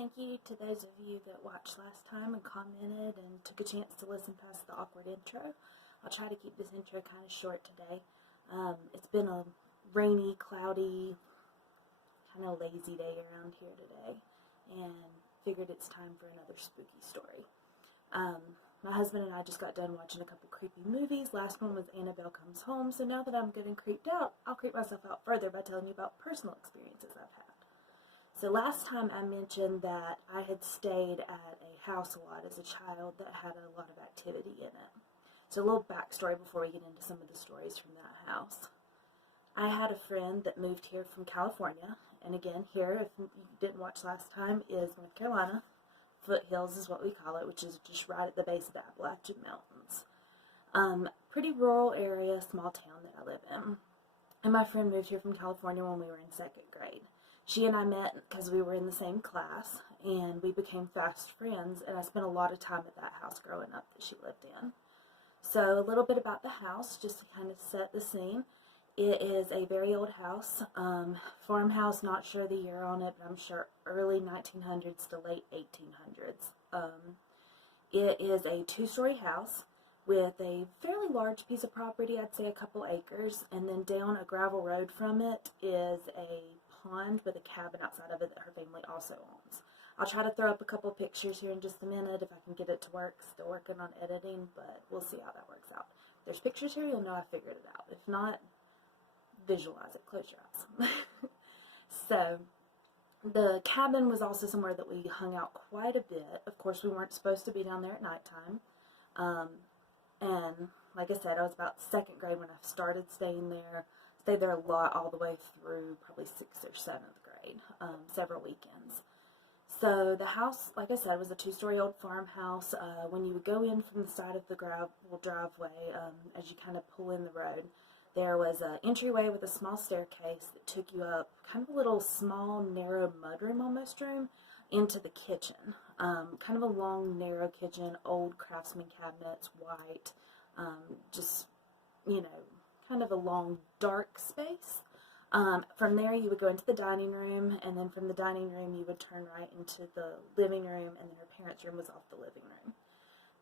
thank you to those of you that watched last time and commented and took a chance to listen past the awkward intro. I'll try to keep this intro kind of short today. It's been a rainy, cloudy, kind of lazy day around here today, and figured it's time for another spooky story. My husband and I just got done watching a couple creepy movies. Last one was Annabelle Comes Home, so now that I'm getting creeped out, I'll creep myself out further by telling you about personal experiences I've had. So last time I mentioned that I had stayed at a house a lot as a child that had a lot of activity in it. So a little backstory before we get into some of the stories from that house. I had a friend that moved here from California, and again here, if you didn't watch last time, is North Carolina. Foothills is what we call it, which is just right at the base of the Appalachian Mountains. Pretty rural area, small town that I live in. And my friend moved here from California when we were in 2nd grade. She and I met because we were in the same class, and we became fast friends, and I spent a lot of time at that house growing up that she lived in. So a little bit about the house, just to kind of set the scene. It is a very old house, farmhouse, not sure the year on it, but I'm sure early 1900s to late 1800s. It is a 2-story house with a fairly large piece of property, I'd say a couple acres, and then down a gravel road from it is a pond with a cabin outside of it that her family also owns. I'll try to throw up a couple pictures here in just a minute if I can get it to work. Still working on editing, but we'll see how that works out. If there's pictures here, you'll know I figured it out. If not, visualize it. Close your eyes. So, the cabin was also somewhere that we hung out quite a bit. Of course, we weren't supposed to be down there at nighttime. And like I said, I was about 2nd grade when I started staying there. Stayed there a lot all the way through probably 6th or 7th grade, several weekends. So the house, like I said, was a 2-story old farmhouse. When you would go in from the side of the gravel driveway, as you kind of pull in the road, there was an entryway with a small staircase that took you up kind of a little small, narrow mudroom almost room into the kitchen. Kind of a long, narrow kitchen, old craftsman cabinets, white, just, you know, kind of a long, dark space. From there you would go into the dining room, and then from the dining room you would turn right into the living room, and then her parents' room was off the living room.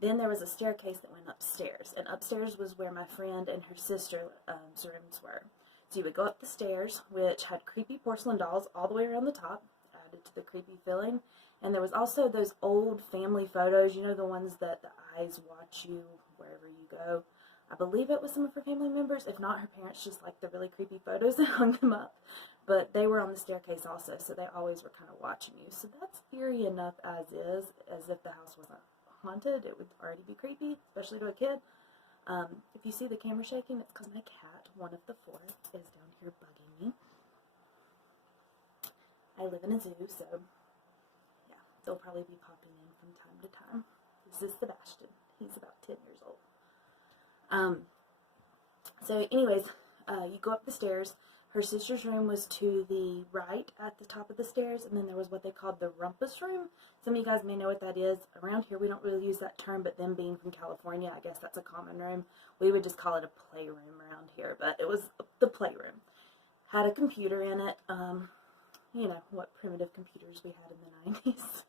Then there was a staircase that went upstairs, and upstairs was where my friend and her sister's rooms were. So you would go up the stairs, which had creepy porcelain dolls all the way around the top, added to the creepy feeling. And there was also those old family photos, you know, the ones that the eyes watch you wherever you go. I believe it was some of her family members. If not, her parents just liked the really creepy photos and hung them up. But they were on the staircase also, so they always were kind of watching you. So that's eerie enough as is, as if the house wasn't haunted. It would already be creepy, especially to a kid. If you see the camera shaking, it's because my cat, one of the 4, is down here bugging me. I live in a zoo, so yeah, they'll probably be popping in from time to time. This is Sebastian. He's about 10 years old. So anyways, you go up the stairs. Her sister's room was to the right at the top of the stairs, and then there was what they called the rumpus room. Some of you guys may know what that is. Around here we don't really use that term, but them being from California, I guess that's a common room. We would just call it a playroom around here, but it was the playroom. Had a computer in it, you know, what primitive computers we had in the 90s.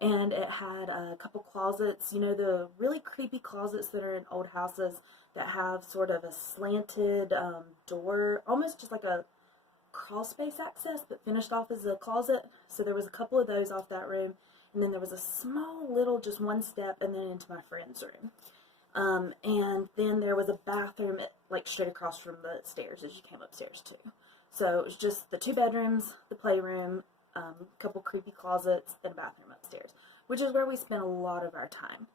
And it had a couple closets, you know, the really creepy closets that are in old houses that have sort of a slanted door, almost just like a crawl space access, but finished off as a closet. So there was a couple of those off that room, and then there was a small little, just one step, and then into my friend's room. And then there was a bathroom, like straight across from the stairs as you came upstairs too. So it was just the 2 bedrooms, the playroom, a couple creepy closets, and a bathroom upstairs, which is where we spent a lot of our time.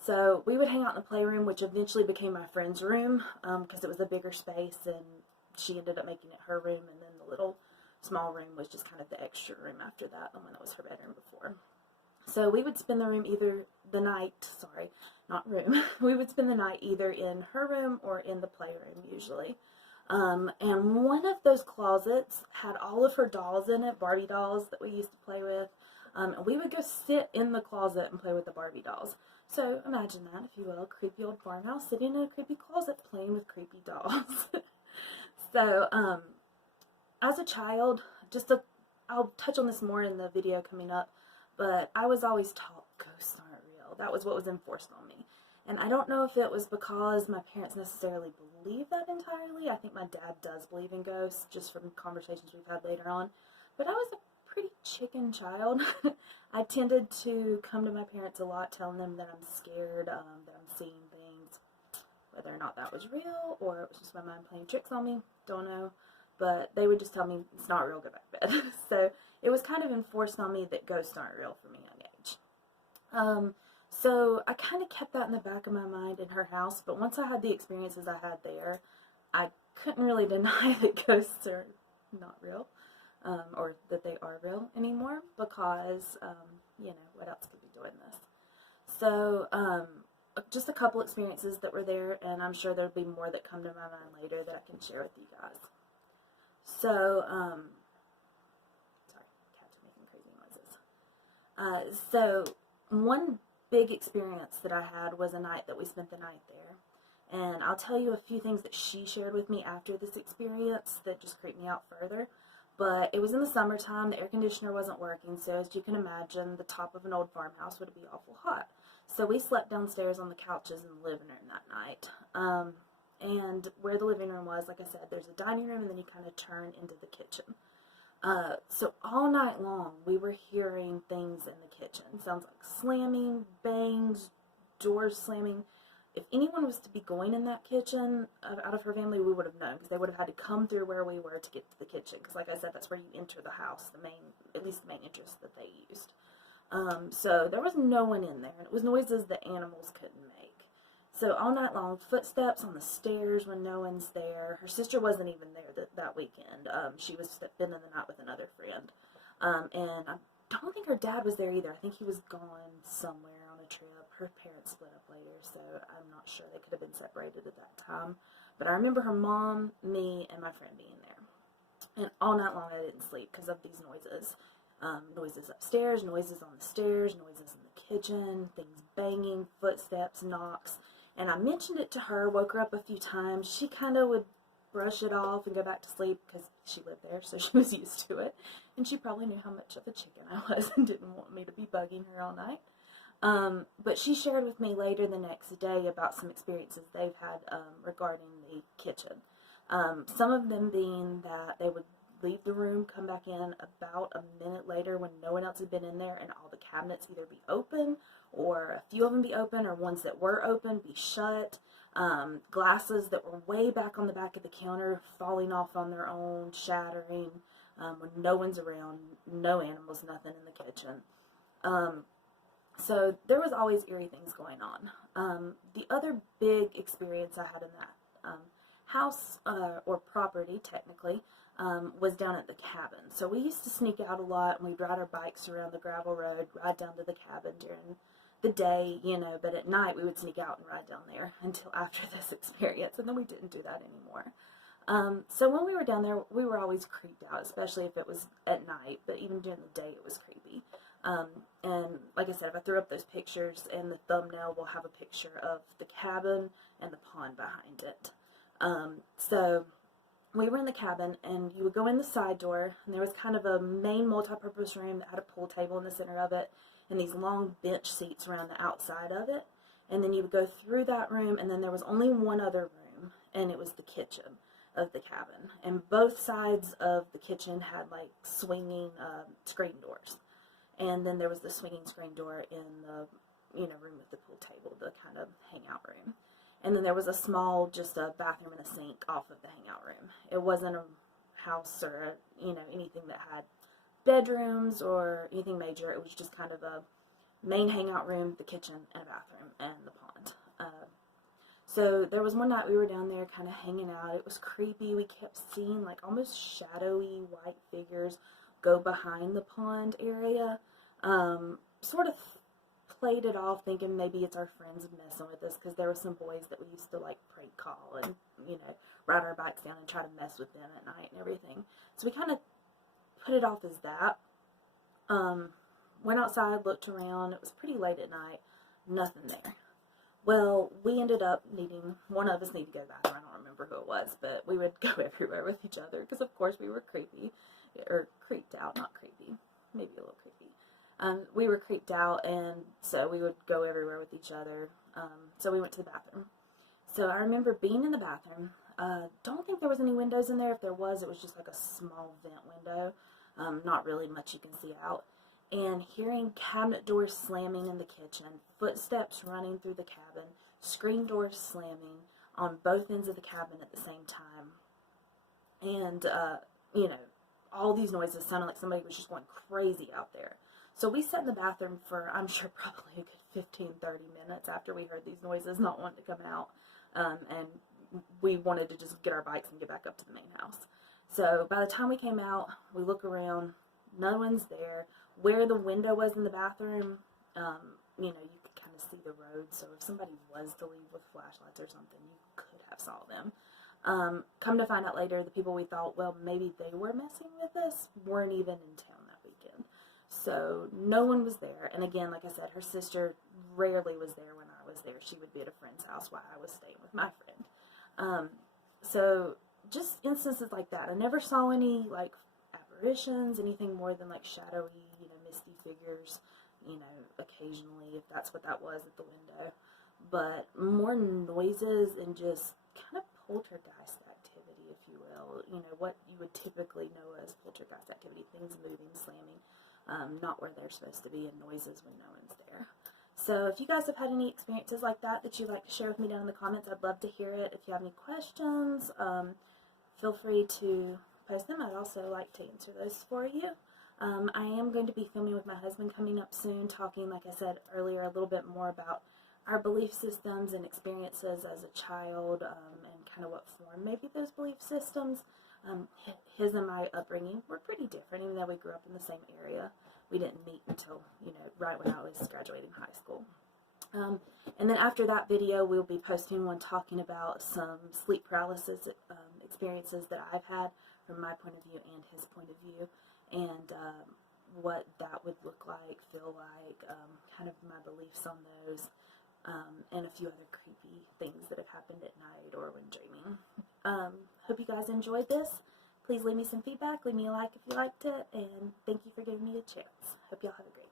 So we would hang out in the playroom, which eventually became my friend's room, because it was a bigger space, and she ended up making it her room, and then the little small room was just kind of the extra room after that, the one that was her bedroom before. So we would spend the night, we would spend the night either in her room or in the playroom usually. And one of those closets had all of her dolls in it, Barbie dolls that we used to play with. And we would go sit in the closet and play with the Barbie dolls. So imagine that, if you will, creepy old farmhouse sitting in a creepy closet playing with creepy dolls. So, as a child, I'll touch on this more in the video coming up, but I was always taught ghosts aren't real. That was what was enforced on me. And I don't know if it was because my parents necessarily believe that entirely. I think my dad does believe in ghosts, just from conversations we've had later on. But I was a pretty chicken child. I tended to come to my parents a lot, telling them that I'm scared, that I'm seeing things. Whether or not that was real, or it was just my mind playing tricks on me, don't know. But they would just tell me, it's not real, go back to bed. So it was kind of enforced on me that ghosts aren't real from a young age. So I kind of kept that in the back of my mind in her house, but once I had the experiences I had there, I couldn't really deny that ghosts are not real, or that they are real anymore, because, you know, what else could be doing this? So, just a couple experiences that were there, and I'm sure there'll be more that come to my mind later that I can share with you guys. So, sorry, cats are making crazy noises. So, one big experience that I had was a night that we spent the night there. And I'll tell you a few things that she shared with me after this experience that just creeped me out further. But it was in the summertime, the air conditioner wasn't working, so as you can imagine, the top of an old farmhouse would be awful hot. So we slept downstairs on the couches in the living room that night. And where the living room was, like I said, there's a dining room and then you kind of turn into the kitchen. So all night long, we were hearing things in the kitchen. Sounds like slamming, bangs, doors slamming. If anyone was to be going in that kitchen out of her family, we would have known, because they would have had to come through where we were to get to the kitchen. Because like I said, that's where you enter the house, at least the main entrance that they used. So there was no one in there, and it was noises that animals couldn't make. So all night long, footsteps on the stairs when no one's there. Her sister wasn't even there that weekend. She was spending the night with another friend. And I don't think her dad was there either. I think he was gone somewhere on a trip. Her parents split up later, so I'm not sure. They could have been separated at that time. But I remember her mom, me, and my friend being there. And all night long I didn't sleep because of these noises. Noises upstairs, noises on the stairs, noises in the kitchen, things banging, footsteps, knocks. And I mentioned it to her, woke her up a few times. She kind of would brush it off and go back to sleep because she lived there, so she was used to it. And she probably knew how much of a chicken I was and didn't want me to be bugging her all night. But she shared with me later the next day about some experiences they've had regarding the kitchen. Some of them being that they would leave the room, come back in about a minute later when no one else had been in there, and all the cabinets either be open, or a few of them be open, or ones that were open be shut. Glasses that were way back on the back of the counter falling off on their own, shattering, when no one's around, no animals, nothing in the kitchen. So there was always eerie things going on. The other big experience I had in that house, or property technically, was down at the cabin. So we used to sneak out a lot, and we'd ride our bikes around the gravel road, ride down to the cabin during the day, you know, but at night we would sneak out and ride down there until after this experience, and then we didn't do that anymore. So when we were down there, we were always creeped out, especially if it was at night, but even during the day it was creepy. And like I said, if I threw up those pictures, and the thumbnail will have a picture of the cabin and the pond behind it. So we were in the cabin, and you would go in the side door, and there was kind of a main multi-purpose room that had a pool table in the center of it, and these long bench seats around the outside of it. And then you would go through that room, and then there was only one other room, and it was the kitchen of the cabin. And both sides of the kitchen had like swinging screen doors. And then there was the swinging screen door in the, you know, room with the pool table, the kind of hangout room. And then there was a small, just a bathroom and a sink off of the hangout room. It wasn't a house or, you know, anything that had bedrooms or anything major. It was just kind of a main hangout room, the kitchen, and a bathroom, and the pond. So there was one night we were down there kind of hanging out. It was creepy. We kept seeing like almost shadowy white figures go behind the pond area. Sort of played it off thinking maybe it's our friends messing with us, because there were some boys that we used to like prank call and, you know, ride our bikes down and try to mess with them at night and everything. So we kind of put it off as that. Went outside, looked around. It was pretty late at night. Nothing there. Well, we ended up needing, one of us needed to go to the bathroom. I don't remember who it was, but we would go everywhere with each other because, of course, we were creepy, or creeped out, not creepy, maybe a little creepy. We were creeped out, and so we would go everywhere with each other. So we went to the bathroom. So I remember being in the bathroom. Don't think there was any windows in there. If there was, it was just like a small vent window. Not really much you can see out. And hearing cabinet doors slamming in the kitchen, footsteps running through the cabin, screen doors slamming on both ends of the cabin at the same time. And, you know, all these noises sounded like somebody was just going crazy out there. So we sat in the bathroom for, I'm sure, probably a good 15, 30 minutes after we heard these noises, not wanting to come out. And we wanted to just get our bikes and get back up to the main house. So by the time we came out, we look around, no one's there. Where the window was in the bathroom, you know, you could kind of see the road. So if somebody was to leave with flashlights or something, you could have saw them. Come to find out later, the people we thought, well, maybe they were messing with us, weren't even in town that weekend. So no one was there. And again, like I said, her sister rarely was there when I was there. She would be at a friend's house while I was staying with my friend. So just instances like that. I never saw any, like, apparitions, anything more than, like, shadowy, you know, misty figures, you know, occasionally, if that's what that was at the window. But more noises and just kind of poltergeist activity, if you will. You know, what you would typically know as poltergeist activity, things moving, slamming, not where they're supposed to be, and noises when no one's there. So if you guys have had any experiences like that you'd like to share with me down in the comments, I'd love to hear it. If you have any questions, feel free to post them. I'd also like to answer those for you. I am going to be filming with my husband coming up soon, talking, like I said earlier, a little bit more about our belief systems and experiences as a child, and kind of what formed maybe those belief systems. His and my upbringing were pretty different, even though we grew up in the same area. We didn't meet until, you know, right when I was graduating high school. And then after that video, we'll be posting one talking about some sleep paralysis experiences that I've had from my point of view and his point of view, and what that would look like, feel like, kind of my beliefs on those, and a few other creepy things that have happened at night or when dreaming. Hope you guys enjoyed this. Please leave me some feedback, leave me a like if you liked it, and thank you for giving me a chance. Hope y'all have a great day.